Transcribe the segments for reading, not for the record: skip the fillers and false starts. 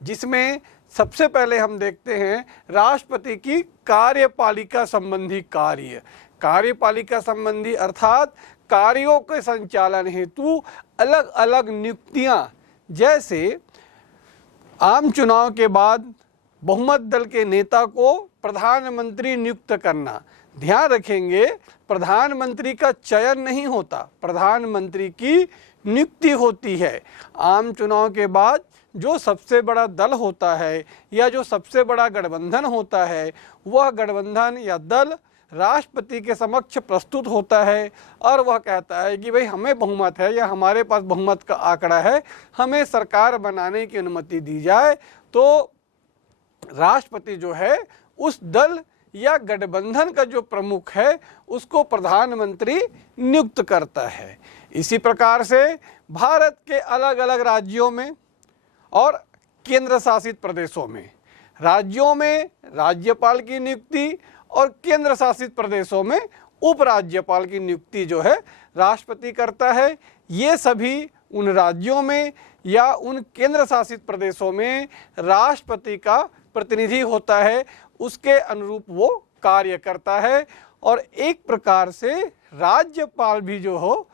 जिसमें सबसे पहले हम देखते हैं राष्ट्रपति की कार्यपालिका संबंधी कार्यपालिका संबंधी अर्थात कार्यों के संचालन हेतु अलग अलग नियुक्तियां, जैसे आम चुनाव के बाद बहुमत दल के नेता को प्रधानमंत्री नियुक्त करना। ध्यान रखेंगे, प्रधानमंत्री का चयन नहीं होता, प्रधानमंत्री की नियुक्ति होती है। आम चुनाव के बाद जो सबसे बड़ा दल होता है या जो सबसे बड़ा गठबंधन होता है, वह गठबंधन या दल राष्ट्रपति के समक्ष प्रस्तुत होता है और वह कहता है कि भाई हमें बहुमत है या हमारे पास बहुमत का आंकड़ा है, हमें सरकार बनाने की अनुमति दी जाए। तो राष्ट्रपति जो है उस दल या गठबंधन का जो प्रमुख है उसको प्रधानमंत्री नियुक्त करता है। इसी प्रकार से भारत के अलग अलग राज्यों में और केंद्र शासित प्रदेशों में, राज्यों में राज्यपाल की नियुक्ति और केंद्र शासित प्रदेशों में उपराज्यपाल की नियुक्ति जो है राष्ट्रपति करता है। ये सभी उन राज्यों में या उन केंद्र शासित प्रदेशों में राष्ट्रपति का प्रतिनिधि होता है, उसके अनुरूप वो कार्य करता है। और एक प्रकार से राज्यपाल भी जो हो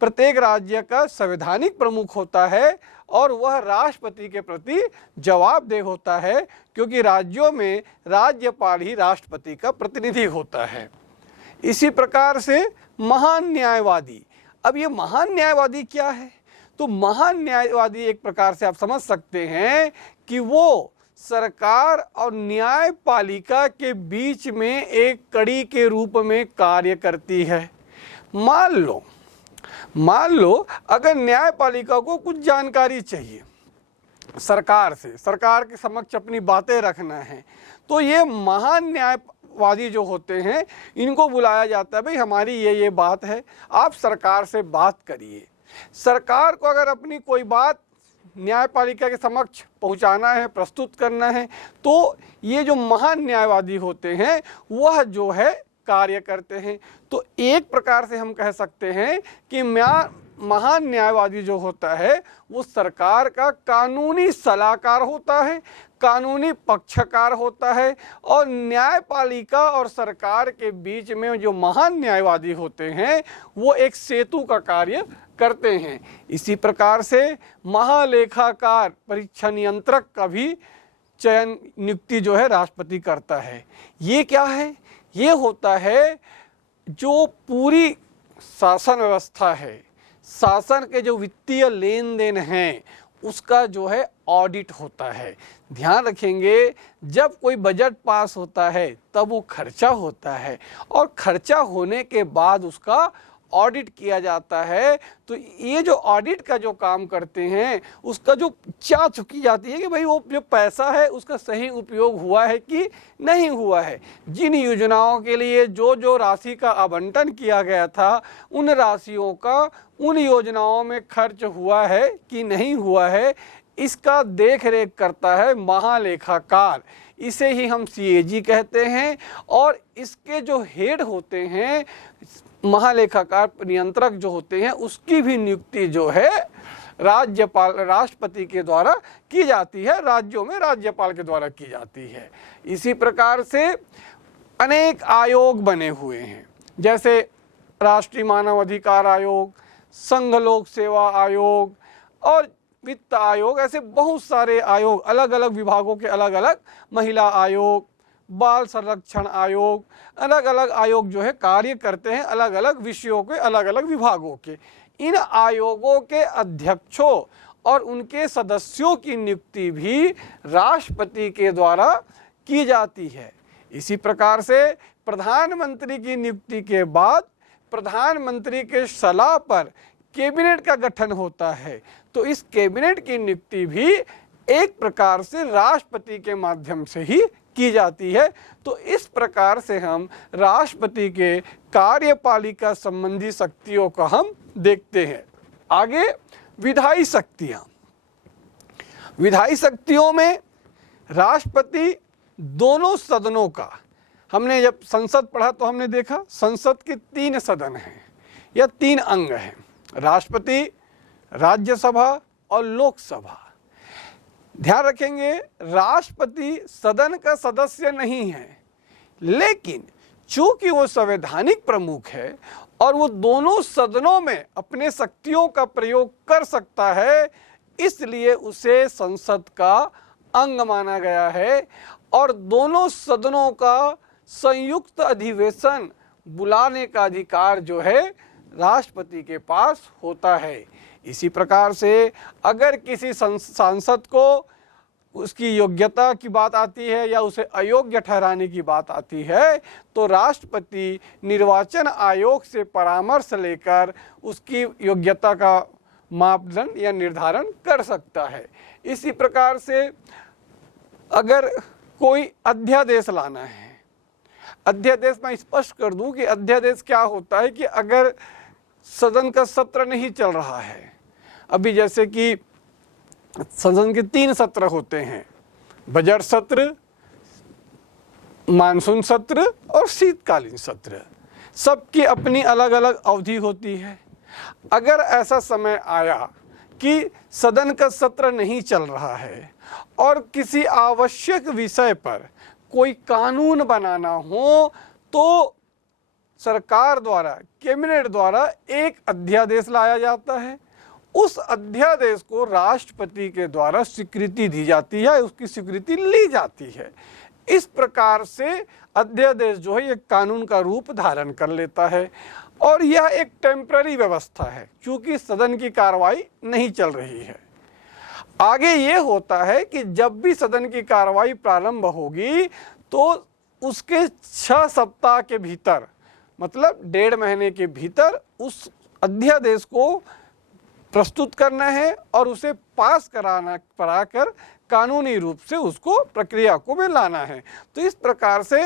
प्रत्येक राज्य का संवैधानिक प्रमुख होता है और वह राष्ट्रपति के प्रति जवाबदेह होता है, क्योंकि राज्यों में राज्यपाल ही राष्ट्रपति का प्रतिनिधि होता है। इसी प्रकार से महान न्यायवादी, अब ये महान न्यायवादी क्या है? तो महान न्यायवादी एक प्रकार से आप समझ सकते हैं कि वो सरकार और न्यायपालिका के बीच में एक कड़ी के रूप में कार्य करती है। मान लो अगर न्यायपालिका को कुछ जानकारी चाहिए सरकार से, सरकार के समक्ष अपनी बातें रखना है, तो ये महान न्यायवादी जो होते हैं इनको बुलाया जाता है, भाई हमारी ये बात है, आप सरकार से बात करिए। सरकार को अगर अपनी कोई बात न्यायपालिका के समक्ष पहुंचाना है, प्रस्तुत करना है, तो ये जो महान न्यायवादी होते हैं वह जो है कार्य करते हैं। तो एक प्रकार से हम कह सकते हैं कि महान न्यायवादी जो होता है वो सरकार का कानूनी सलाहकार होता है, कानूनी पक्षकार होता है, और न्यायपालिका और सरकार के बीच में जो महान न्यायवादी होते हैं वो एक सेतु का कार्य करते हैं। इसी प्रकार से महालेखाकार परीक्षा नियंत्रक का भी चयन नियुक्ति जो है राष्ट्रपति करता है। ये क्या है? ये होता है जो पूरी शासन व्यवस्था है, शासन के जो वित्तीय लेन देन हैं उसका जो है ऑडिट होता है। ध्यान रखेंगे, जब कोई बजट पास होता है तब वो खर्चा होता है और खर्चा होने के बाद उसका ऑडिट किया जाता है। तो ये जो ऑडिट का जो काम करते हैं उसका जो जांच की जाती है कि भाई वो जो पैसा है उसका सही उपयोग हुआ है कि नहीं हुआ है, जिन योजनाओं के लिए जो जो राशि का आवंटन किया गया था उन राशियों का उन योजनाओं में खर्च हुआ है कि नहीं हुआ है, इसका देख रेख करता है महालेखाकार। इसे ही हम CAG कहते हैं। और इसके जो हेड होते हैं महालेखाकार नियंत्रक जो होते हैं उसकी भी नियुक्ति जो है राष्ट्रपति के द्वारा की जाती है, राज्यों में राज्यपाल के द्वारा की जाती है। इसी प्रकार से अनेक आयोग बने हुए हैं, जैसे राष्ट्रीय मानव अधिकार आयोग, संघ लोक सेवा आयोग और वित्त आयोग। ऐसे बहुत सारे आयोग अलग अलग विभागों के अलग अलग, महिला आयोग, बाल संरक्षण आयोग, अलग अलग आयोग जो है कार्य करते हैं अलग अलग विषयों के, अलग अलग विभागों के। इन आयोगों के अध्यक्षों और उनके सदस्यों की नियुक्ति भी राष्ट्रपति के द्वारा की जाती है। इसी प्रकार से प्रधानमंत्री की नियुक्ति के बाद प्रधानमंत्री के सलाह पर कैबिनेट का गठन होता है, तो इस कैबिनेट की नियुक्ति भी एक प्रकार से राष्ट्रपति के माध्यम से ही की जाती है। तो इस प्रकार से हम राष्ट्रपति के कार्यपालिका संबंधी शक्तियों को हम देखते हैं। आगे विधायी शक्तियां। विधायी शक्तियों में राष्ट्रपति दोनों सदनों का, हमने जब संसद पढ़ा तो हमने देखा संसद के 3 सदन हैं या 3 अंग हैं, राष्ट्रपति, राज्यसभा और लोकसभा। ध्यान रखेंगे, राष्ट्रपति सदन का सदस्य नहीं है, लेकिन चूंकि वो संवैधानिक प्रमुख है और वो दोनों सदनों में अपने शक्तियों का प्रयोग कर सकता है, इसलिए उसे संसद का अंग माना गया है और दोनों सदनों का संयुक्त अधिवेशन बुलाने का अधिकार जो है राष्ट्रपति के पास होता है। इसी प्रकार से अगर किसी सांसद को उसकी योग्यता की बात आती है या उसे अयोग्य ठहराने की बात आती है, तो राष्ट्रपति निर्वाचन आयोग से परामर्श लेकर उसकी योग्यता का मापदंड या निर्धारण कर सकता है। इसी प्रकार से अगर कोई अध्यादेश लाना है, अध्यादेश मैं स्पष्ट कर दूं कि अध्यादेश क्या होता है कि अगर सदन का सत्र नहीं चल रहा है, अभी जैसे कि सदन के 3 सत्र होते हैं, बजट सत्र, मानसून सत्र और शीतकालीन सत्र, सबकी अपनी अलग अलग अवधि होती है। अगर ऐसा समय आया कि सदन का सत्र नहीं चल रहा है और किसी आवश्यक विषय पर कोई कानून बनाना हो, तो सरकार द्वारा, कैबिनेट द्वारा एक अध्यादेश लाया जाता है। उस अध्यादेश को राष्ट्रपति के द्वारा स्वीकृति दी जाती है, उसकी स्वीकृति ली जाती है। इस प्रकार से अध्यादेश जो है एक कानून का रूप धारण कर लेता है और यह एक टेम्पररी व्यवस्था है, क्योंकि सदन की कार्रवाई नहीं चल रही है। आगे ये होता है कि जब भी सदन की कार्रवाई प्रारंभ होगी तो उसके 6 सप्ताह के भीतर, मतलब 1.5 महीने के भीतर उस अध्यादेश को प्रस्तुत करना है और उसे पास कराकर कानूनी रूप से उसको प्रक्रिया को में लाना है। तो इस प्रकार से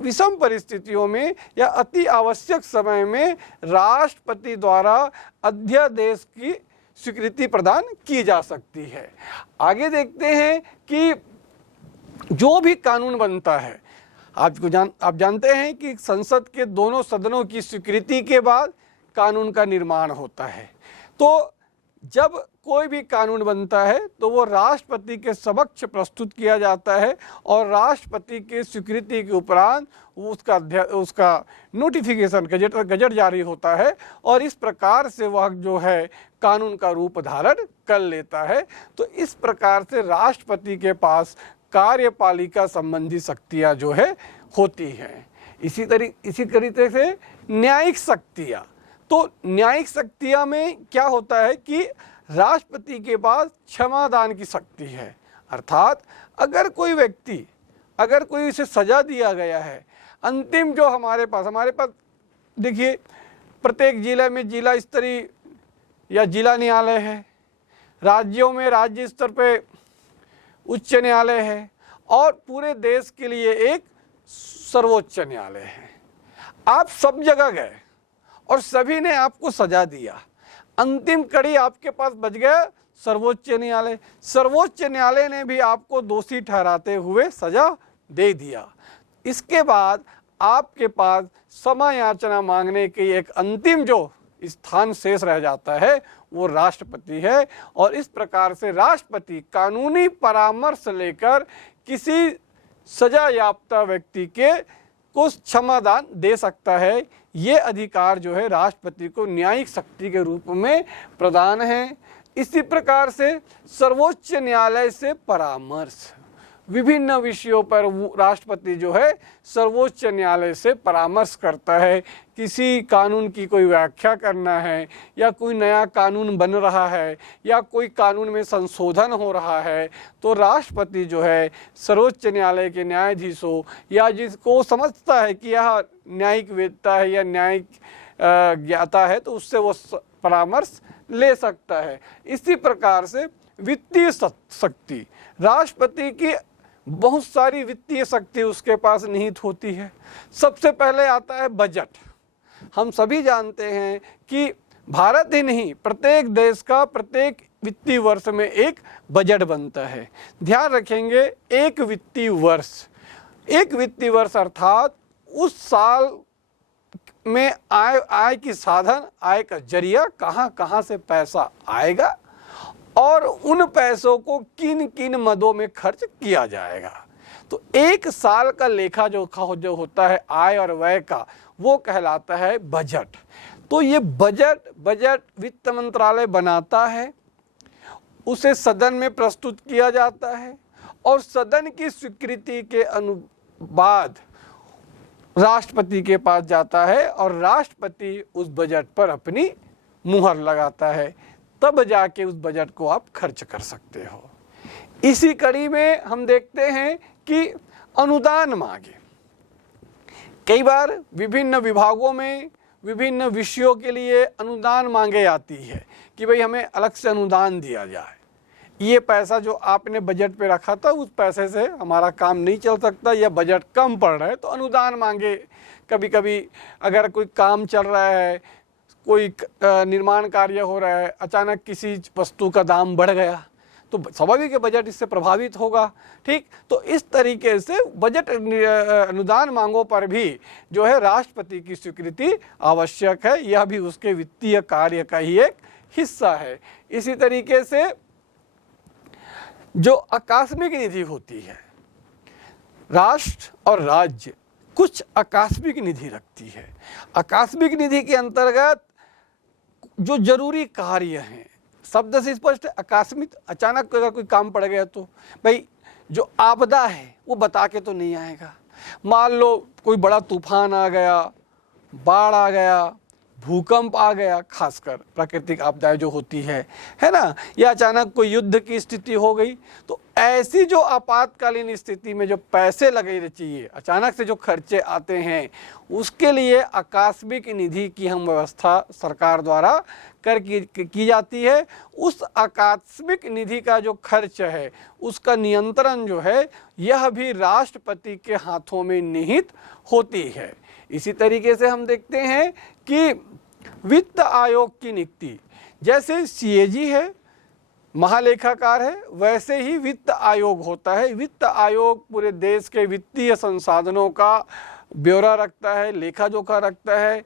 विषम परिस्थितियों में या अति आवश्यक समय में राष्ट्रपति द्वारा अध्यादेश की स्वीकृति प्रदान की जा सकती है। आगे देखते हैं कि जो भी कानून बनता है, आप जानते हैं कि संसद के दोनों सदनों की स्वीकृति के बाद कानून का निर्माण होता है। तो जब कोई भी कानून बनता है तो वो राष्ट्रपति के समक्ष प्रस्तुत किया जाता है और राष्ट्रपति के स्वीकृति के उपरांत उसका नोटिफिकेशन गजट जारी होता है और इस प्रकार से वह जो है कानून का रूप धारण कर लेता है। तो इस प्रकार से राष्ट्रपति के पास कार्यपालिका संबंधी शक्तियाँ जो है होती हैं। इसी तरीके से न्यायिक शक्तियाँ, तो न्यायिक शक्तियाँ में क्या होता है कि राष्ट्रपति के पास क्षमादान की शक्ति है, अर्थात अगर कोई व्यक्ति, अगर कोई इसे सजा दिया गया है, अंतिम जो हमारे पास देखिए प्रत्येक जिले में जिला स्तरीय या जिला न्यायालय है, राज्यों में राज्य स्तर पे उच्च न्यायालय है और पूरे देश के लिए एक सर्वोच्च न्यायालय है। आप सब जगह गए और सभी ने आपको सजा दिया, अंतिम कड़ी आपके पास बच गया सर्वोच्च न्यायालय। सर्वोच्च न्यायालय ने भी आपको दोषी ठहराते हुए सजा दे दिया। इसके बाद आपके पास क्षमा याचना मांगने की एक अंतिम जो स्थान शेष रह जाता है वो राष्ट्रपति है और इस प्रकार से राष्ट्रपति कानूनी परामर्श लेकर किसी सजा याफ्ता व्यक्ति के को क्षमादान दे सकता है। ये अधिकार जो है राष्ट्रपति को न्यायिक शक्ति के रूप में प्रदान है। इसी प्रकार से सर्वोच्च न्यायालय से परामर्श, विभिन्न विषयों पर राष्ट्रपति जो है सर्वोच्च न्यायालय से परामर्श करता है। किसी कानून की कोई व्याख्या करना है या कोई नया कानून बन रहा है या कोई कानून में संशोधन हो रहा है तो राष्ट्रपति जो है सर्वोच्च न्यायालय के न्यायाधीशों या जिसको समझता है कि यह न्यायिक वेदता है या न्यायिक ज्ञाता है तो उससे वो परामर्श ले सकता है। इसी प्रकार से वित्तीय शक्ति, राष्ट्रपति की बहुत सारी वित्तीय शक्ति उसके पास निहित होती है। सबसे पहले आता है बजट। हम सभी जानते हैं कि भारत ही नहीं प्रत्येक देश का प्रत्येक वित्तीय वर्ष में एक बजट बनता है। ध्यान रखेंगे एक वित्तीय वर्ष अर्थात उस साल में आय की साधन, आय का जरिया, कहाँ कहाँ से पैसा आएगा और उन पैसों को किन किन मदों में खर्च किया जाएगा। तो एक साल का लेखा जोखा जो होता है आय और व्यय का, वो कहलाता है बजट। तो ये बजट वित्त मंत्रालय बनाता है, उसे सदन में प्रस्तुत किया जाता है और सदन की स्वीकृति के अनुबाद राष्ट्रपति के पास जाता है और राष्ट्रपति उस बजट पर अपनी मुहर लगाता है, तब जाके उस बजट को आप खर्च कर सकते हो। इसी कड़ी में हम देखते हैं कि अनुदान मांगे। कई बार विभिन्न विभागों में विभिन्न विषयों के लिए अनुदान मांगे जाती है कि भाई हमें अलग से अनुदान दिया जाए, ये पैसा जो आपने बजट पे रखा था उस पैसे से हमारा काम नहीं चल सकता या बजट कम पड़ रहा है, तो अनुदान मांगे। कभी कभी अगर कोई काम चल रहा है, कोई निर्माण कार्य हो रहा है, अचानक किसी वस्तु का दाम बढ़ गया तो स्वाभाविक है बजट इससे प्रभावित होगा। ठीक, तो इस तरीके से बजट अनुदान मांगों पर भी जो है राष्ट्रपति की स्वीकृति आवश्यक है, यह भी उसके वित्तीय कार्य का ही एक हिस्सा है। इसी तरीके से जो आकस्मिक निधि होती है, राष्ट्र और राज्य कुछ आकस्मिक निधि रखती है। आकस्मिक निधि के अंतर्गत जो जरूरी कार्य हैं, शब्द से स्पष्ट, आकस्मिक अचानक अगर कोई काम पड़ गया तो भाई जो आपदा है वो बता के तो नहीं आएगा। मान लो कोई बड़ा तूफान आ गया, बाढ़ आ गया, भूकंप आ गया, खासकर प्राकृतिक आपदाएं जो होती है ना, या अचानक कोई युद्ध की स्थिति हो गई, तो ऐसी जो आपातकालीन स्थिति में जो पैसे लगे चाहिए, अचानक से जो खर्चे आते हैं, उसके लिए आकस्मिक निधि की हम व्यवस्था सरकार द्वारा की जाती है। उस आकस्मिक निधि का जो खर्च है उसका नियंत्रण जो है यह भी राष्ट्रपति के हाथों में निहित होती है। इसी तरीके से हम देखते हैं कि वित्त आयोग की नियुक्ति, जैसे सीएजी है, महालेखाकार है, वैसे ही वित्त आयोग होता है। वित्त आयोग पूरे देश के वित्तीय संसाधनों का ब्यौरा रखता है, लेखा जोखा रखता है,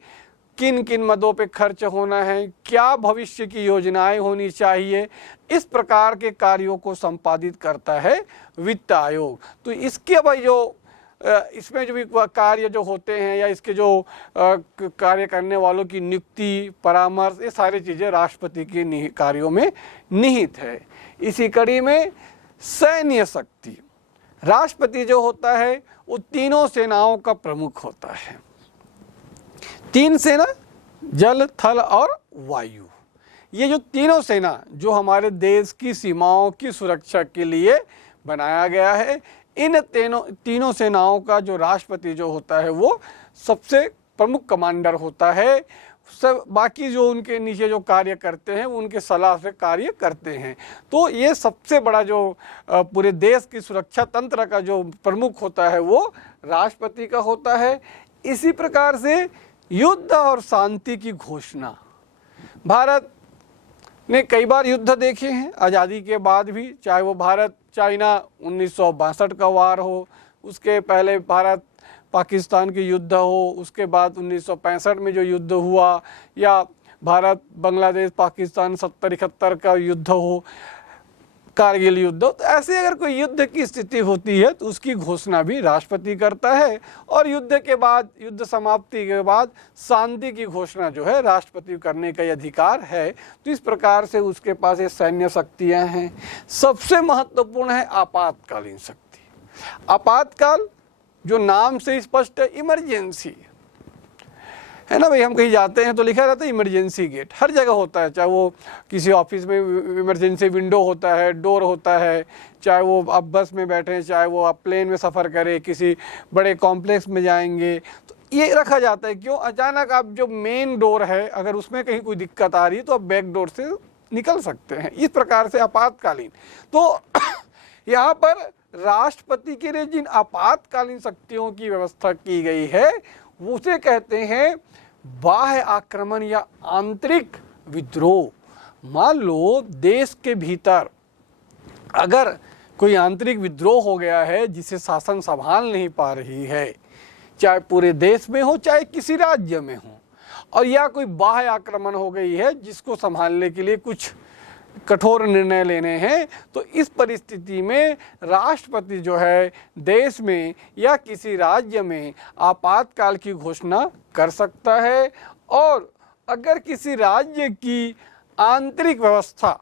किन किन मदों पे खर्च होना है, क्या भविष्य की योजनाएं होनी चाहिए, इस प्रकार के कार्यों को संपादित करता है वित्त आयोग। तो इसके भाई जो इसमें जो भी कार्य जो होते हैं या इसके जो कार्य करने वालों की नियुक्ति, परामर्श, ये सारी चीज़ें राष्ट्रपति के कार्यों में निहित है। इसी कड़ी में सैन्य शक्ति, राष्ट्रपति जो होता है वो तीनों सेनाओं का प्रमुख होता है। तीन सेना, जल, थल और वायु, ये जो तीनों सेना जो हमारे देश की सीमाओं की सुरक्षा के लिए बनाया गया है, इन तीनों सेनाओं का जो राष्ट्रपति जो होता है वो सबसे प्रमुख कमांडर होता है। सब बाकी जो उनके नीचे जो कार्य करते हैं उनके सलाह से कार्य करते हैं। तो ये सबसे बड़ा जो पूरे देश की सुरक्षा तंत्र का जो प्रमुख होता है वो राष्ट्रपति का होता है। इसी प्रकार से युद्ध और शांति की घोषणा, भारत ने कई बार युद्ध देखे हैं आज़ादी के बाद भी, चाहे वो भारत चाइना 1962 का वार हो, उसके पहले भारत पाकिस्तान के युद्ध हो, उसके बाद 1965 में जो युद्ध हुआ, या भारत बांग्लादेश पाकिस्तान 70-71 का युद्ध हो, कारगिल युद्ध हो। तो ऐसे अगर कोई युद्ध की स्थिति होती है तो उसकी घोषणा भी राष्ट्रपति करता है, और युद्ध के बाद, युद्ध समाप्ति के बाद शांति की घोषणा जो है राष्ट्रपति करने का अधिकार है। तो इस प्रकार से उसके पास ये सैन्य शक्तियां हैं। सबसे महत्वपूर्ण है आपातकालीन शक्ति। आपातकाल जो नाम से स्पष्ट है, इमरजेंसी है ना भाई। हम कहीं जाते हैं तो लिखा रहता है इमरजेंसी गेट, हर जगह होता है, चाहे वो किसी ऑफिस में इमरजेंसी विंडो होता है, डोर होता है, चाहे वो आप बस में बैठे, चाहे वो आप प्लेन में सफ़र करें, किसी बड़े कॉम्प्लेक्स में जाएंगे, तो ये रखा जाता है। क्यों? अचानक आप जो मेन डोर है अगर उसमें कहीं कोई दिक्कत आ रही है तो आप बैक डोर से निकल सकते हैं। इस प्रकार से आपातकालीन, तो यहाँ पर राष्ट्रपति के लिए जिन आपातकालीन शक्तियों की व्यवस्था की गई है उसे कहते हैं बाह्य आक्रमण या आंतरिक विद्रोह। मान लो देश के भीतर अगर कोई आंतरिक विद्रोह हो गया है जिसे शासन संभाल नहीं पा रही है, चाहे पूरे देश में हो चाहे किसी राज्य में हो, और या कोई बाह्य आक्रमण हो गई है जिसको संभालने के लिए कुछ कठोर निर्णय लेने हैं, तो इस परिस्थिति में राष्ट्रपति जो है देश में या किसी राज्य में आपातकाल की घोषणा कर सकता है। और अगर किसी राज्य की आंतरिक व्यवस्था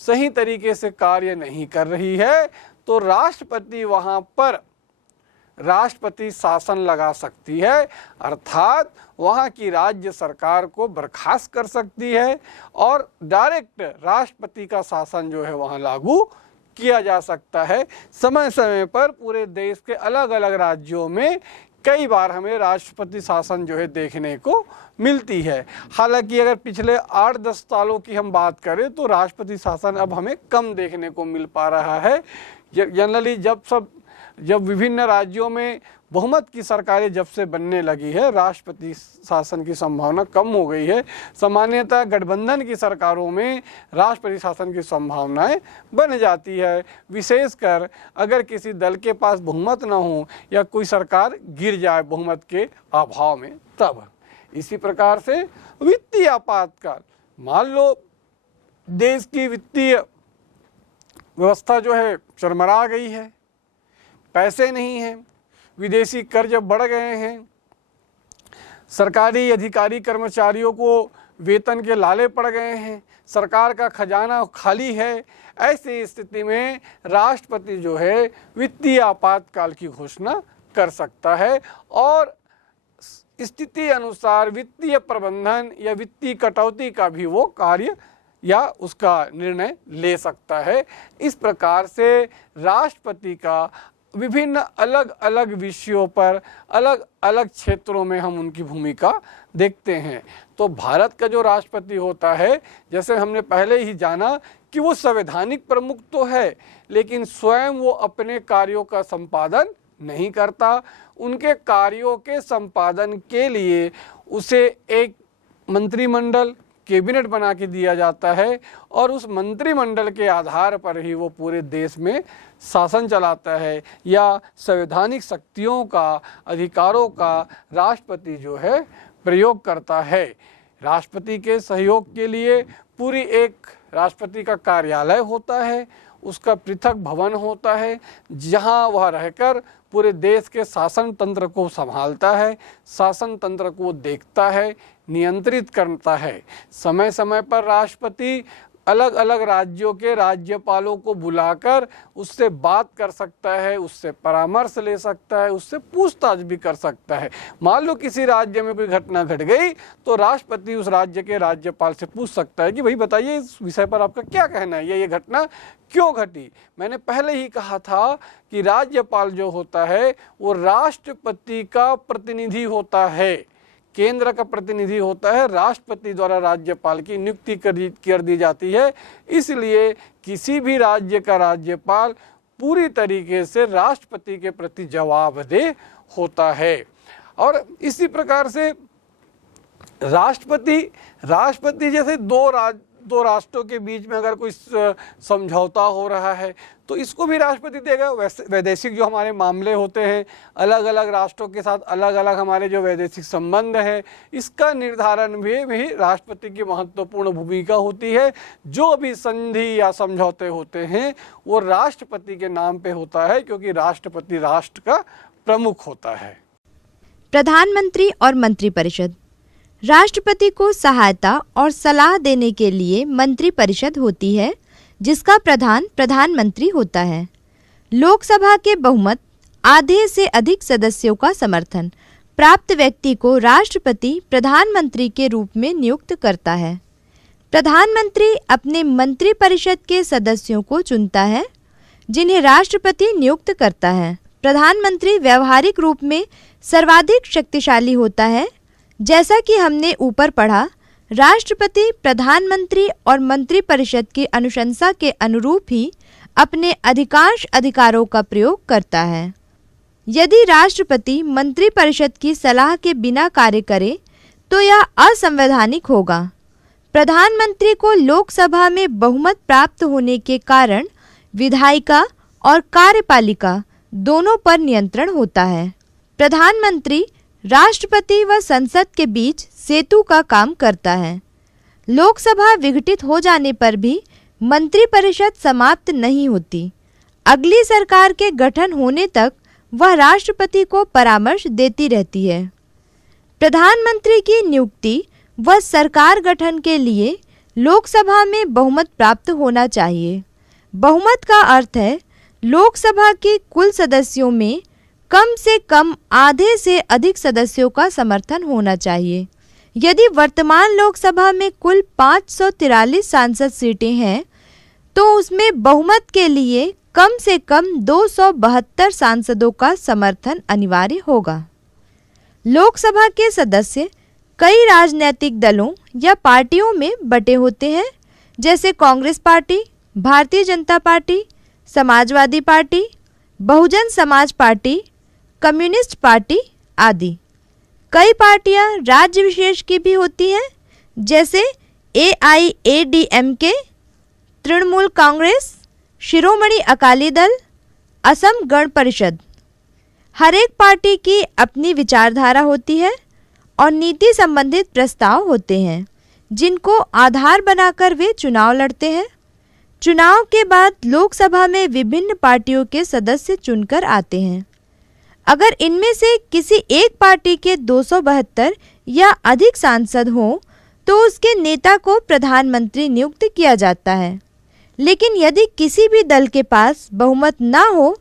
सही तरीके से कार्य नहीं कर रही है तो राष्ट्रपति वहाँ पर राष्ट्रपति शासन लगा सकती है, अर्थात वहाँ की राज्य सरकार को बर्खास्त कर सकती है और डायरेक्ट राष्ट्रपति का शासन जो है वहाँ लागू किया जा सकता है। समय समय पर पूरे देश के अलग अलग राज्यों में कई बार हमें राष्ट्रपति शासन जो है देखने को मिलती है। हालांकि अगर पिछले 8-10 सालों की हम बात करें तो राष्ट्रपति शासन अब हमें कम देखने को मिल पा रहा है। जनरली जब विभिन्न राज्यों में बहुमत की सरकारें जब से बनने लगी है, राष्ट्रपति शासन की संभावना कम हो गई है। सामान्यतः गठबंधन की सरकारों में राष्ट्रपति शासन की संभावनाएं बन जाती है, विशेषकर अगर किसी दल के पास बहुमत न हो या कोई सरकार गिर जाए बहुमत के अभाव में तब। इसी प्रकार से वित्तीय आपातकाल, मान लो देश की वित्तीय व्यवस्था जो है चरमरा गई है, पैसे नहीं हैं, विदेशी कर्ज बढ़ गए हैं, सरकारी अधिकारी कर्मचारियों को वेतन के लाले पड़ गए हैं, सरकार का खजाना खाली है। ऐसी स्थिति में राष्ट्रपति जो है वित्तीय आपातकाल की घोषणा कर सकता है और स्थिति अनुसार वित्तीय प्रबंधन या वित्तीय कटौती का भी वो कार्य या उसका निर्णय ले सकता है। इस प्रकार से राष्ट्रपति का विभिन्न अलग अलग विषयों पर अलग अलग क्षेत्रों में हम उनकी भूमिका देखते हैं। तो भारत का जो राष्ट्रपति होता है, जैसे हमने पहले ही जाना कि वो संवैधानिक प्रमुख तो है, लेकिन स्वयं वो अपने कार्यों का संपादन नहीं करता। उनके कार्यों के संपादन के लिए उसे एक मंत्रिमंडल, कैबिनेट बना के दिया जाता है और उस मंत्रिमंडल के आधार पर ही वो पूरे देश में शासन चलाता है या संवैधानिक शक्तियों का, अधिकारों का राष्ट्रपति जो है प्रयोग करता है। राष्ट्रपति के सहयोग के लिए पूरी एक राष्ट्रपति का कार्यालय होता है, उसका पृथक भवन होता है जहां वह रहकर पूरे देश के शासन तंत्र को संभालता है, शासन तंत्र को देखता है, नियंत्रित करता है। समय समय पर राष्ट्रपति अलग अलग राज्यों के राज्यपालों को बुलाकर उससे बात कर सकता है, उससे परामर्श ले सकता है, उससे पूछताछ भी कर सकता है। मान लो किसी राज्य में कोई घटना घट गई तो राष्ट्रपति उस राज्य के राज्यपाल से पूछ सकता है कि भाई बताइए इस विषय पर आपका क्या कहना है, ये घटना क्यों घटी। मैंने पहले ही कहा था कि राज्यपाल जो होता है वो राष्ट्रपति का प्रतिनिधि होता है, केंद्र का प्रतिनिधि होता है, राष्ट्रपति द्वारा राज्यपाल की नियुक्ति कर दी जाती है। इसलिए किसी भी राज्य का राज्यपाल पूरी तरीके से राष्ट्रपति के प्रति जवाबदेह होता है। और इसी प्रकार से राष्ट्रपति जैसे दो राष्ट्रों के बीच में अगर कोई समझौता हो रहा है तो इसको भी राष्ट्रपति देगा। वैदेशिक जो हमारे मामले होते हैं, अलग अलग राष्ट्रों के साथ अलग अलग हमारे जो वैदेशिक संबंध है, इसका निर्धारण भी राष्ट्रपति की महत्वपूर्ण भूमिका होती है। जो भी संधि या समझौते होते हैं वो राष्ट्रपति के नाम पे होता है, क्योंकि राष्ट्रपति राष्ट्र का प्रमुख होता है। प्रधानमंत्री और मंत्रिपरिषद। राष्ट्रपति को सहायता और सलाह देने के लिए मंत्रिपरिषद होती है, जिसका प्रधान प्रधानमंत्री होता है। लोकसभा के बहुमत आधे से अधिक सदस्यों का समर्थन प्राप्त व्यक्ति को राष्ट्रपति प्रधानमंत्री के रूप में नियुक्त करता है। प्रधानमंत्री अपने मंत्रिपरिषद के सदस्यों को चुनता है, जिन्हें राष्ट्रपति नियुक्त करता है। प्रधानमंत्री व्यावहारिक रूप में सर्वाधिक शक्तिशाली होता है। जैसा कि हमने ऊपर पढ़ा, राष्ट्रपति प्रधानमंत्री और मंत्रिपरिषद की अनुशंसा के अनुरूप ही अपने अधिकांश अधिकारों का प्रयोग करता है। यदि राष्ट्रपति मंत्रिपरिषद की सलाह के बिना कार्य करे तो यह असंवैधानिक होगा। प्रधानमंत्री को लोकसभा में बहुमत प्राप्त होने के कारण विधायिका और कार्यपालिका दोनों पर नियंत्रण होता है। प्रधानमंत्री राष्ट्रपति व संसद के बीच सेतु का काम करता है। लोकसभा विघटित हो जाने पर भी मंत्रिपरिषद समाप्त नहीं होती। अगली सरकार के गठन होने तक वह राष्ट्रपति को परामर्श देती रहती है। प्रधानमंत्री की नियुक्ति व सरकार गठन के लिए लोकसभा में बहुमत प्राप्त होना चाहिए। बहुमत का अर्थ है लोकसभा के कुल सदस्यों में कम से कम आधे से अधिक सदस्यों का समर्थन होना चाहिए। यदि वर्तमान लोकसभा में कुल 543 सांसद सीटें हैं तो उसमें बहुमत के लिए कम से कम 272 सांसदों का समर्थन अनिवार्य होगा। लोकसभा के सदस्य कई राजनीतिक दलों या पार्टियों में बटे होते हैं, जैसे Congress party, Bharatiya Janata party, Samajwadi party, Bahujan Samaj party, communist party आदि। कई पार्टियां राज्य विशेष की भी होती हैं, जैसे AIADMK, तृणमूल कांग्रेस, शिरोमणि अकाली दल, असम गण परिषद। हर एक पार्टी की अपनी विचारधारा होती है और नीति संबंधित प्रस्ताव होते हैं, जिनको आधार बनाकर वे चुनाव लड़ते हैं। चुनाव के बाद लोकसभा में विभिन्न पार्टियों के सदस्य चुनकर आते हैं। अगर इनमें से किसी एक पार्टी के 272 या अधिक सांसद हों तो उसके नेता को प्रधानमंत्री नियुक्त किया जाता है। लेकिन यदि किसी भी दल के पास बहुमत ना हो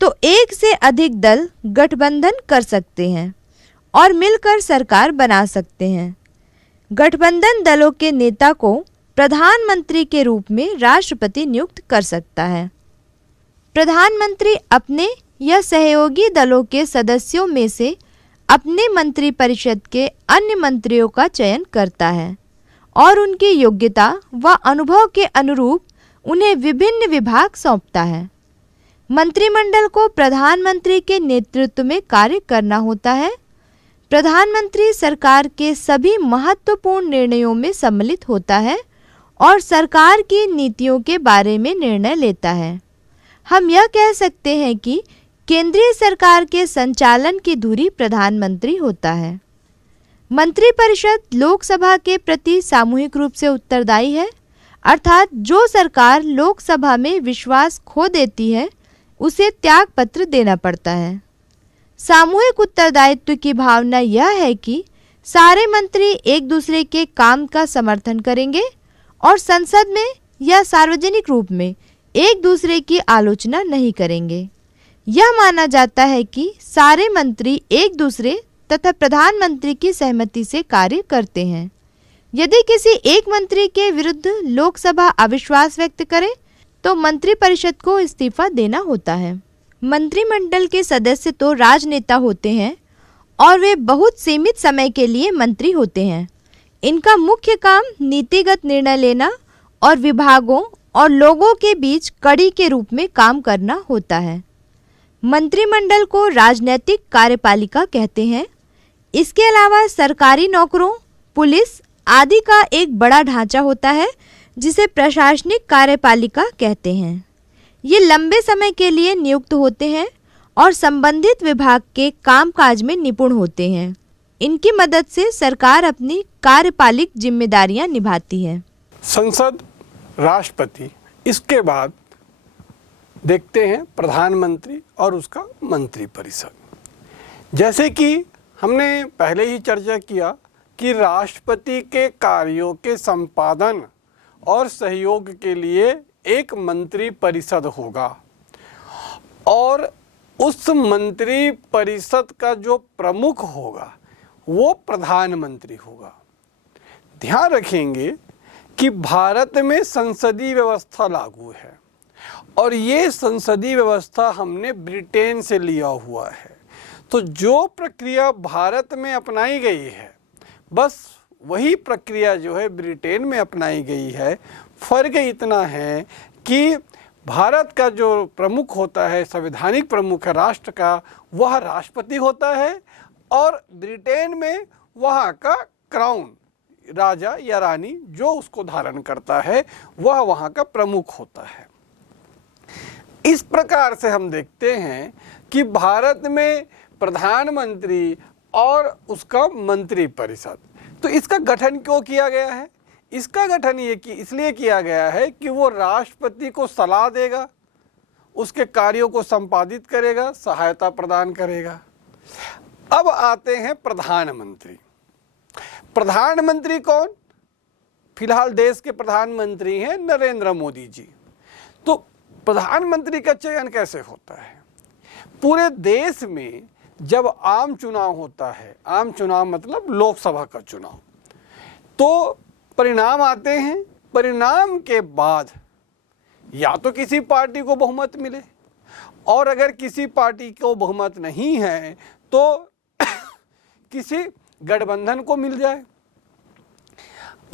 तो एक से अधिक दल गठबंधन कर सकते हैं और मिलकर सरकार बना सकते हैं। गठबंधन दलों के नेता को प्रधानमंत्री के रूप में राष्ट्रपति नियुक्त कर सकता है। प्रधानमंत्री अपने या सहयोगी दलों के सदस्यों में से अपने मंत्रिपरिषद के अन्य मंत्रियों का चयन करता है और उनकी योग्यता व अनुभव के अनुरूप उन्हें विभिन्न विभाग सौंपता है। मंत्रिमंडल को प्रधानमंत्री के नेतृत्व में कार्य करना होता है। प्रधानमंत्री सरकार के सभी महत्वपूर्ण निर्णयों में सम्मिलित होता है और सरकार की नीतियों के बारे में निर्णय लेता है। हम यह कह सकते हैं कि केंद्रीय सरकार के संचालन की धुरी प्रधानमंत्री होता है। मंत्रिपरिषद लोकसभा के प्रति सामूहिक रूप से उत्तरदायी है, अर्थात जो सरकार लोकसभा में विश्वास खो देती है उसे त्याग पत्र देना पड़ता है। सामूहिक उत्तरदायित्व की भावना यह है कि सारे मंत्री एक दूसरे के काम का समर्थन करेंगे और संसद में या सार्वजनिक रूप में एक दूसरे की आलोचना नहीं करेंगे। यह माना जाता है कि सारे मंत्री एक दूसरे तथा प्रधानमंत्री की सहमति से कार्य करते हैं। यदि किसी एक मंत्री के विरुद्ध लोकसभा अविश्वास व्यक्त करे तो मंत्रिपरिषद को इस्तीफा देना होता है। मंत्रिमंडल के सदस्य तो राजनेता होते हैं और वे बहुत सीमित समय के लिए मंत्री होते हैं। इनका मुख्य काम नीतिगत निर्णय लेना और विभागों और लोगों के बीच कड़ी के रूप में काम करना होता है। मंत्रिमंडल को राजनैतिक कार्यपालिका कहते हैं। इसके अलावा सरकारी नौकरों, पुलिस आदि का एक बड़ा ढांचा होता है जिसे प्रशासनिक कार्यपालिका कहते हैं। ये लंबे समय के लिए नियुक्त होते हैं और संबंधित विभाग के कामकाज में निपुण होते हैं। इनकी मदद से सरकार अपनी कार्यपालिक जिम्मेदारियां निभाती है। संसद, राष्ट्रपति, इसके बाद देखते हैं प्रधानमंत्री और उसका मंत्रिपरिषद। जैसे कि हमने पहले ही चर्चा किया कि राष्ट्रपति के कार्यों के संपादन और सहयोग के लिए एक मंत्रिपरिषद होगा और उस मंत्रिपरिषद का जो प्रमुख होगा वो प्रधानमंत्री होगा। ध्यान रखेंगे कि भारत में संसदीय व्यवस्था लागू है और ये संसदीय व्यवस्था हमने ब्रिटेन से लिया हुआ है। तो जो प्रक्रिया भारत में अपनाई गई है बस वही प्रक्रिया जो है ब्रिटेन में अपनाई गई है। फर्क इतना है कि भारत का जो प्रमुख होता है, संवैधानिक प्रमुख है राष्ट्र का, वह राष्ट्रपति होता है और ब्रिटेन में वहाँ का क्राउन, राजा या रानी जो उसको धारण करता है वह वहाँ का प्रमुख होता है। इस प्रकार से हम देखते हैं कि भारत में प्रधानमंत्री और उसका मंत्रिपरिषद, तो इसका गठन क्यों किया गया है? इसका गठन इसलिए किया गया है कि वो राष्ट्रपति को सलाह देगा, उसके कार्यों को संपादित करेगा, सहायता प्रदान करेगा। अब आते हैं प्रधानमंत्री। प्रधानमंत्री कौन? फिलहाल देश के प्रधानमंत्री हैं नरेंद्र मोदी जी। तो प्रधानमंत्री का चयन कैसे होता है? पूरे देश में जब आम चुनाव होता है, आम चुनाव मतलब लोकसभा का चुनाव, तो परिणाम आते हैं। परिणाम के बाद या तो किसी पार्टी को बहुमत मिले, और अगर किसी पार्टी को बहुमत नहीं है तो किसी गठबंधन को मिल जाए।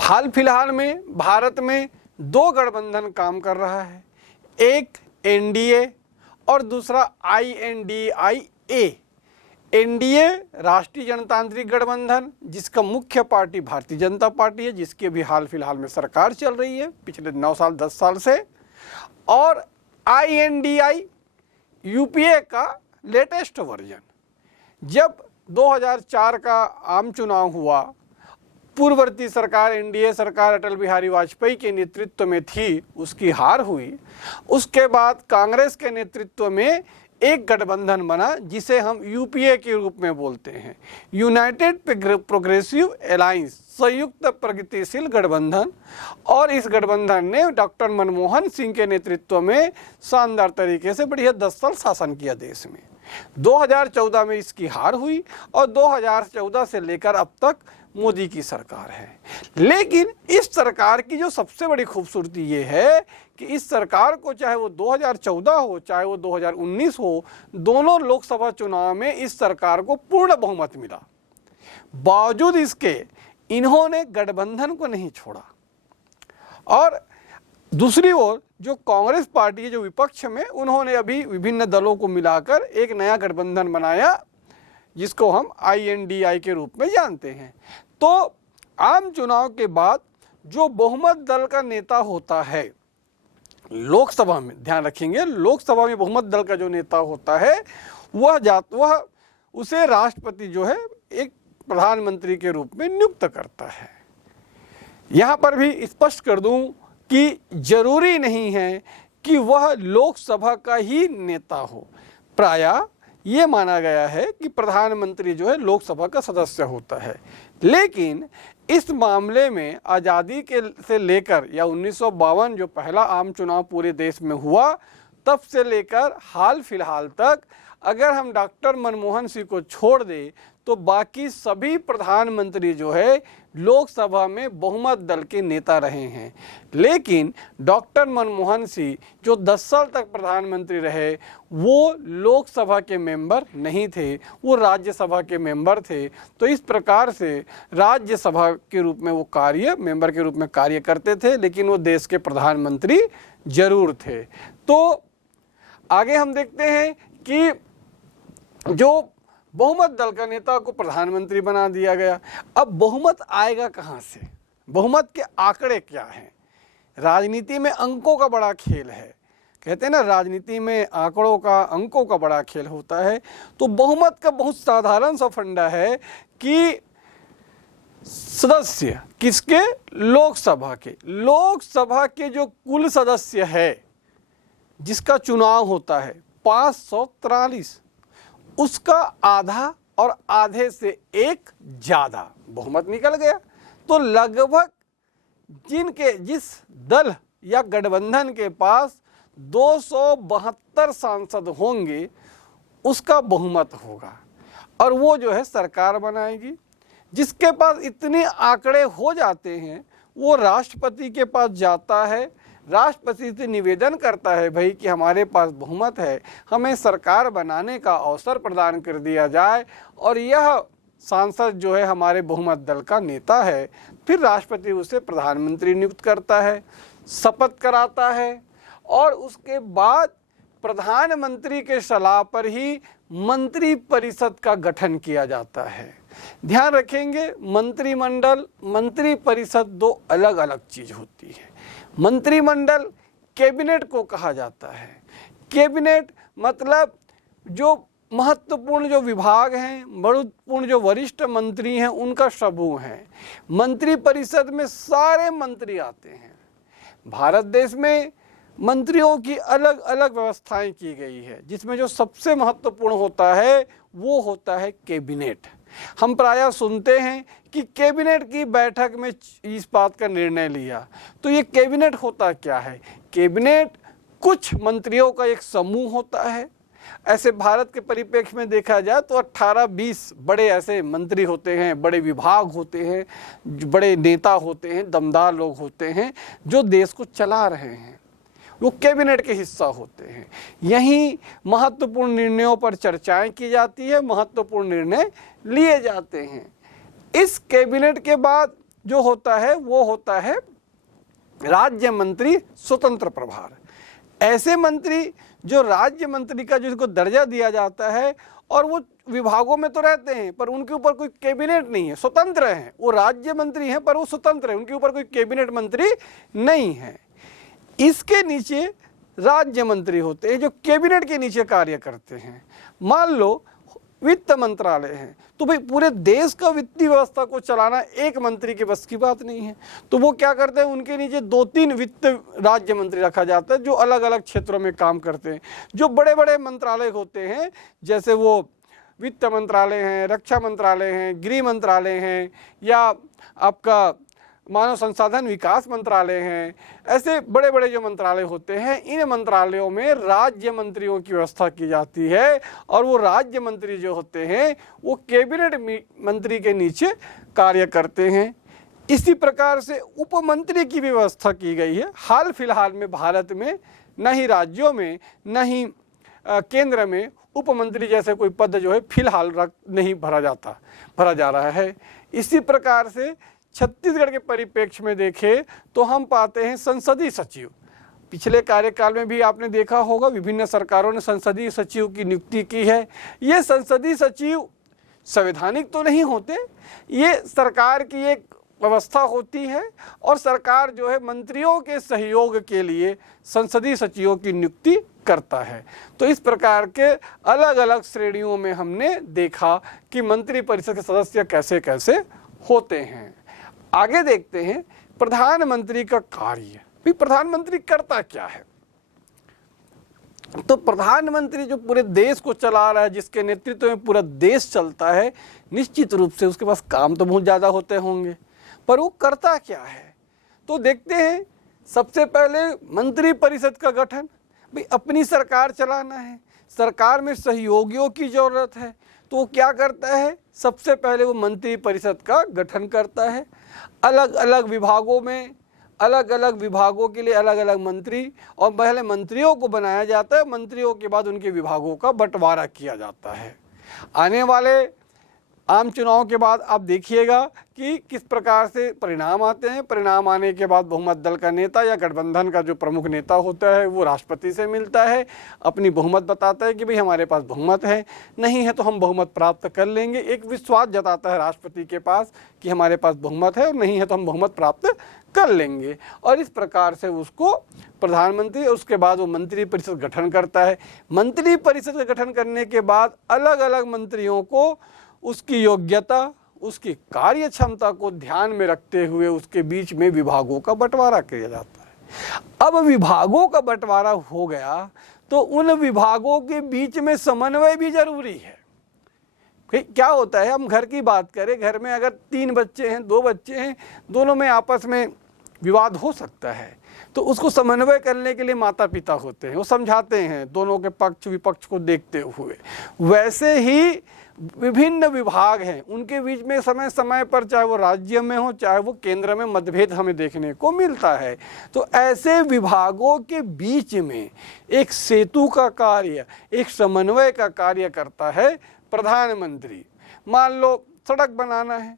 हाल फिलहाल में भारत में 2 गठबंधन काम कर रहा है, एक एनडीए और दूसरा INDIA। एनडीए राष्ट्रीय जनतांत्रिक गठबंधन, जिसका मुख्य पार्टी भारतीय जनता पार्टी है, जिसके भी हाल फिलहाल में सरकार चल रही है पिछले 9 साल 10 साल से, और INDI UPA का लेटेस्ट वर्जन। जब 2004 का आम चुनाव हुआ, पूर्ववर्ती सरकार एनडीए सरकार अटल बिहारी वाजपेयी के नेतृत्व में थी, उसकी हार हुई। उसके बाद कांग्रेस के नेतृत्व में एक गठबंधन बना जिसे हम UPA के रूप में बोलते हैं, यूनाइटेड प्रोग्रेसिव अलायंस, संयुक्त प्रगतिशील गठबंधन। और इस गठबंधन ने डॉक्टर मनमोहन सिंह के नेतृत्व में शानदार तरीके से बढ़िया 10 साल शासन किया देश में। 2014 में इसकी हार हुई और 2014 से लेकर अब तक मोदी की सरकार है। लेकिन इस सरकार की जो सबसे बड़ी खूबसूरती ये है कि इस सरकार को चाहे वो 2014 हो चाहे वो 2019 हो, दोनों लोकसभा चुनाव में इस सरकार को पूर्ण बहुमत मिला। बावजूद इसके इन्होंने गठबंधन को नहीं छोड़ा। और दूसरी ओर जो कांग्रेस पार्टी है जो विपक्ष में, उन्होंने अभी विभिन्न दलों को मिलाकर एक नया गठबंधन बनाया जिसको हम INDI के रूप में जानते हैं। तो आम चुनाव के बाद जो बहुमत दल का नेता होता है लोकसभा में, ध्यान रखेंगे, लोकसभा में बहुमत दल का जो नेता होता है वह उसे राष्ट्रपति जो है एक प्रधानमंत्री के रूप में नियुक्त करता है। यहाँ पर भी स्पष्ट कर दूं कि जरूरी नहीं है कि वह लोकसभा का ही नेता हो। प्रायः ये माना गया है कि प्रधानमंत्री जो है लोकसभा का सदस्य होता है, लेकिन इस मामले में आज़ादी के से लेकर या 1952 जो पहला आम चुनाव पूरे देश में हुआ, तब से लेकर हाल फिलहाल तक अगर हम डॉक्टर मनमोहन सिंह को छोड़ दें तो बाकी सभी प्रधानमंत्री जो है लोकसभा में बहुमत दल के नेता रहे हैं। लेकिन डॉक्टर मनमोहन सिंह जो 10 साल तक प्रधानमंत्री रहे वो लोकसभा के मेंबर नहीं थे, वो राज्यसभा के मेंबर थे। तो इस प्रकार से राज्यसभा के रूप में वो मेंबर के रूप में कार्य करते थे, लेकिन वो देश के प्रधानमंत्री जरूर थे। तो आगे हम देखते हैं कि जो बहुमत दल का नेता को प्रधानमंत्री बना दिया गया। अब बहुमत आएगा कहाँ से? बहुमत के आंकड़े क्या हैं? राजनीति में अंकों का बड़ा खेल है, कहते हैं ना, राजनीति में आंकड़ों का, अंकों का बड़ा खेल होता है। तो बहुमत का बहुत साधारण सा फंडा है कि सदस्य किसके? लोकसभा के जो कुल सदस्य है जिसका चुनाव होता है 543, उसका आधा और आधे से एक ज़्यादा बहुमत निकल गया। तो लगभग जिस दल या गठबंधन के पास 272 सांसद होंगे उसका बहुमत होगा और वो जो है सरकार बनाएगी। जिसके पास इतने आंकड़े हो जाते हैं वो राष्ट्रपति के पास जाता है, राष्ट्रपति से निवेदन करता है भाई कि हमारे पास बहुमत है, हमें सरकार बनाने का अवसर प्रदान कर दिया जाए, और यह सांसद जो है हमारे बहुमत दल का नेता है। फिर राष्ट्रपति उसे प्रधानमंत्री नियुक्त करता है, शपथ कराता है, और उसके बाद प्रधानमंत्री के सलाह पर ही मंत्री परिषद का गठन किया जाता है। ध्यान रखेंगे, मंत्रिमंडल, मंत्री परिषद दो अलग अलग चीज होती है। मंत्रिमंडल कैबिनेट को कहा जाता है। कैबिनेट मतलब जो महत्वपूर्ण जो विभाग हैं, महत्वपूर्ण जो वरिष्ठ मंत्री हैं, उनका समूह है। मंत्री परिषद में सारे मंत्री आते हैं। भारत देश में मंत्रियों की अलग अलग व्यवस्थाएं की गई है, जिसमें जो सबसे महत्वपूर्ण होता है वो होता है कैबिनेट। हम प्रायः सुनते हैं कि कैबिनेट की बैठक में इस बात का निर्णय लिया। तो ये कैबिनेट होता क्या है? कैबिनेट कुछ मंत्रियों का एक समूह होता है। ऐसे भारत के परिप्रेक्ष्य में देखा जाए तो 18-20 बड़े ऐसे मंत्री होते हैं, बड़े विभाग होते हैं, बड़े नेता होते हैं, दमदार लोग होते हैं जो देश को चला रहे हैं, वो कैबिनेट के हिस्सा होते हैं। यहीं महत्वपूर्ण निर्णयों पर चर्चाएं की जाती है, महत्वपूर्ण निर्णय लिए जाते हैं। इस कैबिनेट के बाद जो होता है वो होता है राज्य मंत्री स्वतंत्र प्रभार। ऐसे मंत्री जो राज्य मंत्री का जिसको दर्जा दिया जाता है और वो विभागों में तो रहते हैं पर उनके ऊपर कोई कैबिनेट नहीं है, स्वतंत्र हैं। वो राज्य मंत्री हैं पर वो स्वतंत्र हैं, उनके ऊपर कोई कैबिनेट मंत्री नहीं है। इसके नीचे राज्य मंत्री होते हैं जो कैबिनेट के नीचे कार्य करते हैं। मान लो वित्त मंत्रालय है तो भाई पूरे देश का वित्तीय व्यवस्था को चलाना एक मंत्री के बस की बात नहीं है, तो वो क्या करते हैं, उनके नीचे 2-3 वित्त राज्य मंत्री रखा जाता है जो अलग अलग क्षेत्रों में काम करते हैं। जो बड़े बड़े मंत्रालय होते हैं जैसे वो वित्त मंत्रालय हैं, रक्षा मंत्रालय हैं, गृह मंत्रालय हैं या आपका मानव संसाधन विकास मंत्रालय हैं, ऐसे बड़े बड़े जो मंत्रालय होते हैं, इन मंत्रालयों में राज्य मंत्रियों की व्यवस्था की जाती है और वो राज्य मंत्री जो होते हैं वो कैबिनेट मंत्री के नीचे कार्य करते हैं। इसी प्रकार से उप मंत्री की व्यवस्था की गई है। हाल फिलहाल में भारत में न ही राज्यों में न ही केंद्र में उप मंत्री जैसे कोई पद जो है फिलहाल नहीं भरा जा रहा है। इसी प्रकार से छत्तीसगढ़ के परिप्रेक्ष्य में देखें तो हम पाते हैं संसदीय सचिव। पिछले कार्यकाल में भी आपने देखा होगा विभिन्न सरकारों ने संसदीय सचिव की नियुक्ति की है। ये संसदीय सचिव संवैधानिक तो नहीं होते, ये सरकार की एक व्यवस्था होती है और सरकार जो है मंत्रियों के सहयोग के लिए संसदीय सचिवों की नियुक्ति करता है। तो इस प्रकार के अलग अलग श्रेणियों में हमने देखा कि मंत्री परिषद के सदस्य कैसे कैसे होते हैं। आगे देखते हैं प्रधानमंत्री का कार्य। भी प्रधानमंत्री करता क्या है? तो प्रधानमंत्री जो पूरे देश को चला रहा है, जिसके नेतृत्व में पूरा देश चलता है, निश्चित रूप से उसके पास काम तो बहुत ज़्यादा होते होंगे, पर वो करता क्या है? तो देखते हैं सबसे पहले मंत्री परिषद का गठन। भाई अपनी सरकार चलाना है, सरकार में सहयोगियों की ज़रूरत है, तो वो क्या करता है, सबसे पहले वो मंत्री परिषद का गठन करता है। अलग अलग विभागों में अलग अलग विभागों के लिए अलग अलग मंत्री, और पहले मंत्रियों को बनाया जाता है, मंत्रियों के बाद उनके विभागों का बंटवारा किया जाता है। आने वाले आम चुनाव के बाद आप देखिएगा कि किस प्रकार से परिणाम आते हैं। परिणाम आने के बाद बहुमत दल का नेता या गठबंधन का जो प्रमुख नेता होता है वो राष्ट्रपति से मिलता है, अपनी बहुमत बताता है कि भाई हमारे पास बहुमत है, नहीं है तो हम बहुमत प्राप्त कर लेंगे। एक विश्वास जताता है राष्ट्रपति के पास कि हमारे पास बहुमत है और नहीं है तो हम बहुमत प्राप्त कर लेंगे, और इस प्रकार से उसको प्रधानमंत्री, उसके बाद वो मंत्री परिषद गठन करता है। मंत्री परिषद का गठन करने के बाद अलग अलग मंत्रियों को उसकी योग्यता, उसकी कार्य क्षमता को ध्यान में रखते हुए उसके बीच में विभागों का बंटवारा किया जाता है। अब विभागों का बंटवारा हो गया तो उन विभागों के बीच में समन्वय भी जरूरी है। क्या होता है, हम घर की बात करें, घर में अगर 3 बच्चे हैं, 2 बच्चे हैं, दोनों में आपस में विवाद हो सकता है, तो उसको समन्वय करने के लिए माता पिता होते हैं, वो समझाते हैं दोनों के पक्ष विपक्ष को देखते हुए। वैसे ही विभिन्न विभाग हैं, उनके बीच में समय समय पर, चाहे वो राज्य में हो चाहे वो केंद्र में, मतभेद हमें देखने को मिलता है। तो ऐसे विभागों के बीच में एक सेतु का कार्य, एक समन्वय का कार्य करता है प्रधानमंत्री। मान लो सड़क बनाना है,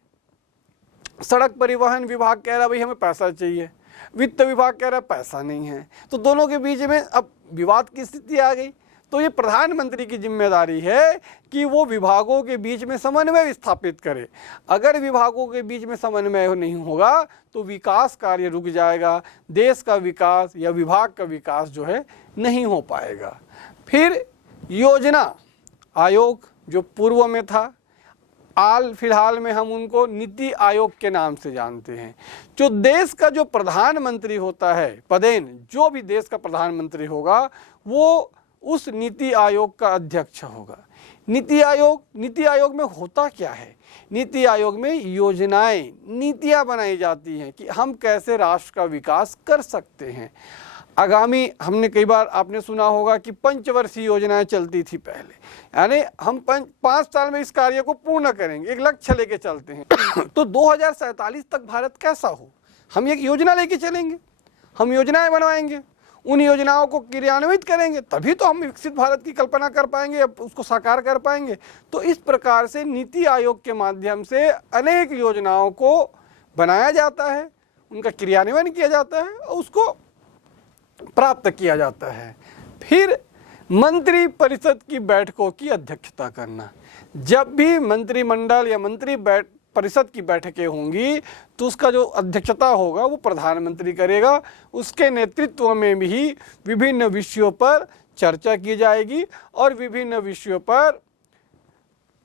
सड़क परिवहन विभाग कह रहा भाई हमें पैसा चाहिए, वित्त विभाग कह रहा पैसा नहीं है, तो दोनों के बीच में अब विवाद की स्थिति आ गई। तो ये प्रधानमंत्री की जिम्मेदारी है कि वो विभागों के बीच में समन्वय स्थापित करे। अगर विभागों के बीच में समन्वय नहीं होगा तो विकास कार्य रुक जाएगा, देश का विकास या विभाग का विकास जो है नहीं हो पाएगा। फिर योजना आयोग जो पूर्व में था, हाल फिलहाल में हम उनको नीति आयोग के नाम से जानते हैं। जो देश का जो प्रधानमंत्री होता है, पदेन जो भी देश का प्रधानमंत्री होगा वो उस नीति आयोग का अध्यक्ष होगा। नीति आयोग में होता क्या है? नीति आयोग में योजनाएं, नीतियां बनाई जाती हैं कि हम कैसे राष्ट्र का विकास कर सकते हैं। आगामी, हमने कई बार आपने सुना होगा कि पंचवर्षीय योजनाएं चलती थी पहले, यानी हम 5 साल में इस कार्य को पूर्ण करेंगे, एक लक्ष्य लेके चलते हैं। तो 2047 तक भारत कैसा हो, हम एक योजना लेके चलेंगे, हम योजनाएं बनवाएंगे, उन योजनाओं को क्रियान्वित करेंगे, तभी तो हम विकसित भारत की कल्पना कर पाएंगे, उसको साकार कर पाएंगे। तो इस प्रकार से नीति आयोग के माध्यम से अनेक योजनाओं को बनाया जाता है, उनका क्रियान्वयन किया जाता है और उसको प्राप्त किया जाता है। फिर मंत्री परिषद की बैठकों की अध्यक्षता करना। जब भी मंत्रिमंडल या मंत्री परिषद की बैठकें होंगी तो उसका जो अध्यक्षता होगा वो प्रधानमंत्री करेगा। उसके नेतृत्व में भी विभिन्न विषयों पर चर्चा की जाएगी और विभिन्न विषयों पर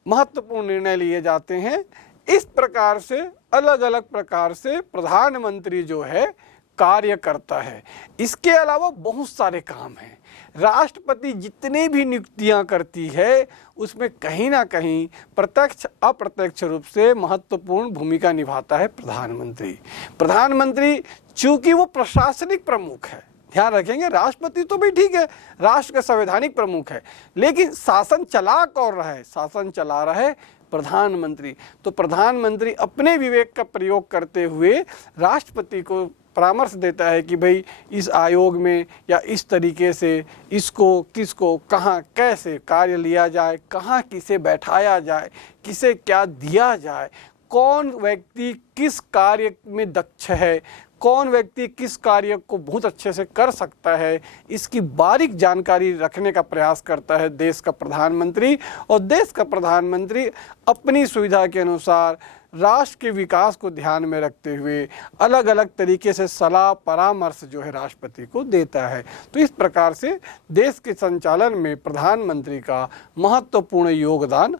महत्वपूर्ण निर्णय लिए जाते हैं। इस प्रकार से अलग अलग प्रकार से प्रधानमंत्री जो है कार्य करता है। इसके अलावा बहुत सारे काम हैं। राष्ट्रपति जितने भी नियुक्तियां करती है उसमें कहीं ना कहीं प्रत्यक्ष अप्रत्यक्ष रूप से महत्वपूर्ण भूमिका निभाता है प्रधानमंत्री। चूंकि वो प्रशासनिक प्रमुख है, ध्यान रखेंगे, राष्ट्रपति तो भी ठीक है, राष्ट्र का संवैधानिक प्रमुख है, लेकिन शासन चला कौन रहा है? शासन चला रहा है प्रधानमंत्री। तो प्रधानमंत्री अपने विवेक का प्रयोग करते हुए राष्ट्रपति को परामर्श देता है कि भाई इस आयोग में या इस तरीके से इसको किसको कहाँ कैसे कार्य लिया जाए, कहाँ किसे बैठाया जाए, किसे क्या दिया जाए, कौन व्यक्ति किस कार्य में दक्ष है, कौन व्यक्ति किस कार्य को बहुत अच्छे से कर सकता है, इसकी बारीक जानकारी रखने का प्रयास करता है देश का प्रधानमंत्री। और देश का प्रधानमंत्री अपनी सुविधा के अनुसार राष्ट्र के विकास को ध्यान में रखते हुए अलग अलग तरीके से सलाह परामर्श जो है राष्ट्रपति को देता है। तो इस प्रकार से देश के संचालन में प्रधानमंत्री का महत्वपूर्ण योगदान